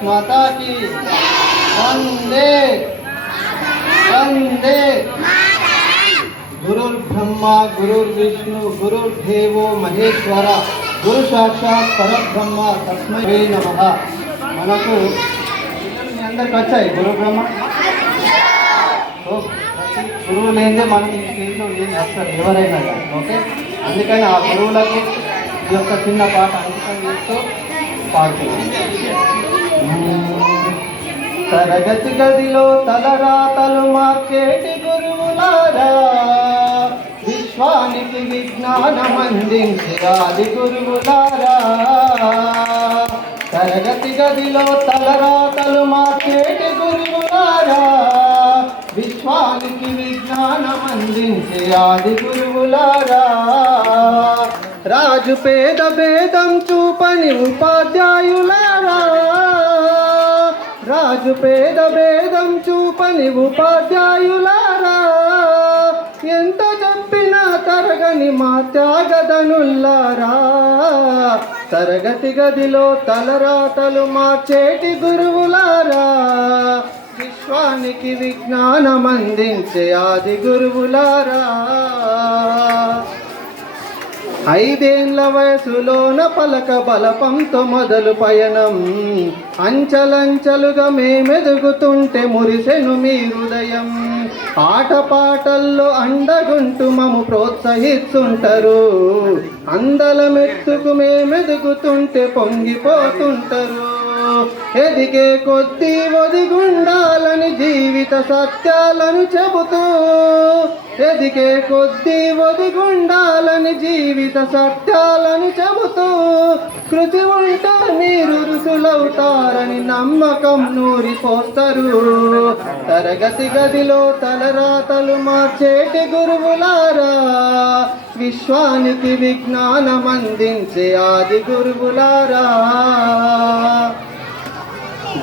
भारत माता की वंदे वंदे। गुरुर्ब्रह्मा गुरुर्विष्णु गुरुर्देवो महेश्वर गुरु साक्षात् परब्रह्म तस्मै नमः। మనకు మీ అందరికి వచ్చాయి గురు బ్రహ్మ గురువు లేదే మనం ఇంట్లో లేదు అసలు ఎవరైనా కానీ ఓకే. అందుకని ఆ గురువులకు ఈ యొక్క చిన్న పాట అంకితం చేస్తూ పాడుతున్నాం. తరగతి గదిలో తలరాతలు మార్చేటి గురువులారా, విశ్వానికి విజ్ఞానం అందించి ఆది గురువులారా. తరగతి గదిలో తలరాతలు మార్చేటి గురువులారా, విశ్వానికి విజ్ఞానం అందించే ఆది గురువులారా. రాజు పేద భేదం చూపని ఉపాధ్యాయులారా, రాజు పేద భేదం చూపని ఉపాధ్యాయులారా. ఎంత చెప్పినా తరగని మా త్యాగదనుల్లారా. తరగతి గదిలో తలరాతలు మార్చేటి గురువులారా, విశ్వానికి విజ్ఞానం అందించే ఆది గురువులారా. 5 ఏళ్ల వయసులోన పలక బలపంతో మొదలు పయనం, అంచలంచలుగా మేమెదుగుతుంటే మురిసెను మీ హృదయం. ఆటపాటల్లో అండగుంటూ మము ప్రోత్సహిస్తుంటారు, అందలమెత్తుకు మేమెదుగుతుంటే పొంగిపోతుంటారు. ఎదిగే కొద్దీ ఒదిగుండాలని జీవిత సత్యాలను చెబుతూ, ఎదిగే కొద్దీ ఒదిగుండాలని జీవిత సత్యాలను చెబుతూ, కృతి ఉంటే మీరు రుసులవుతారని నమ్మకం నూరిపోస్తారు. తరగతి గదిలో తలరాతలు మార్చేటి గురువులారా, విశ్వానికి విజ్ఞానం అందించే ఆది గురువులారా.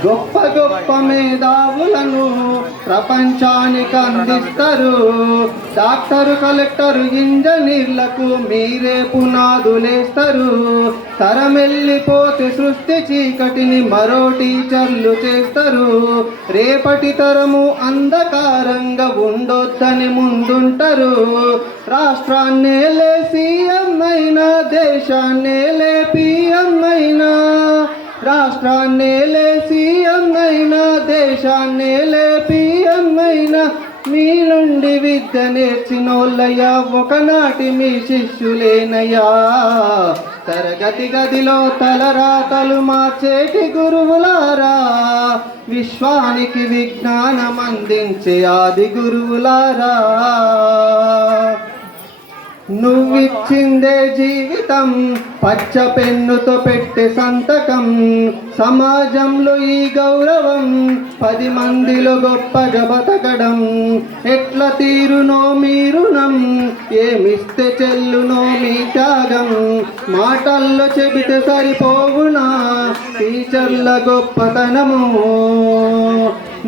గొప్ప గొప్ప మేధావులను ప్రపంచానికి అందిస్తారు, డాక్టరు కలెక్టరు ఇంజనీర్లకు మీరే పునాదులేస్తారు. తరమెల్లిపోతే సృష్టి చీకటిని మరో టీచర్లు చేస్తారు. రేపటి తరము అంధకారంగా ఉండొద్దని ముందుంటారు. రాష్ట్రాన్నేలే సీఎం అయినా, దేశాన్నేలే పిఎం అయినా, రాష్ట్రాన్నేలే సీఎం అయినా, దేశాన్నేలే పిఎం అయినా, మీ నుండి విద్య నేర్చినోళ్ళయ్యా, ఒకనాటి మీ శిష్యులేనయ్యా. తరగతి గదిలో తలరాతలు మార్చేటి గురువులారా, విశ్వానికి విజ్ఞానం అందించే ఆది గురువులారా. నువ్విచ్చిందే జీవితం, పచ్చ పెన్నుతో పెట్టే సంతకం, సమాజంలో ఈ గౌరవం, 10 మందిలో గొప్పగా బతకడం. ఎట్ల తీరునో మీ రుణం, ఏమిస్తే చెల్లునో మీ త్యాగం. మాటల్లో చెబితే సరిపోవునా టీచర్ల గొప్పతనము.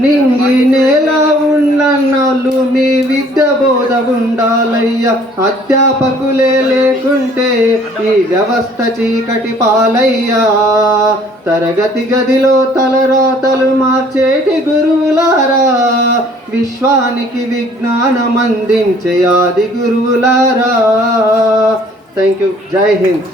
నింగి నేల ఉన్నన్నాళ్ళు మీ విద్య బోధ ఉండాలయ్యా. అధ్యాపకులే లేకుంటే ఈ వ్యవస్థ చీకటి పాలయ్యా. తరగతి గదిలో తలరాతలు మార్చేటి గురువులారా, విశ్వానికి విజ్ఞానం అందించే ఆది గురువులారా. Thank you. జై హింద్.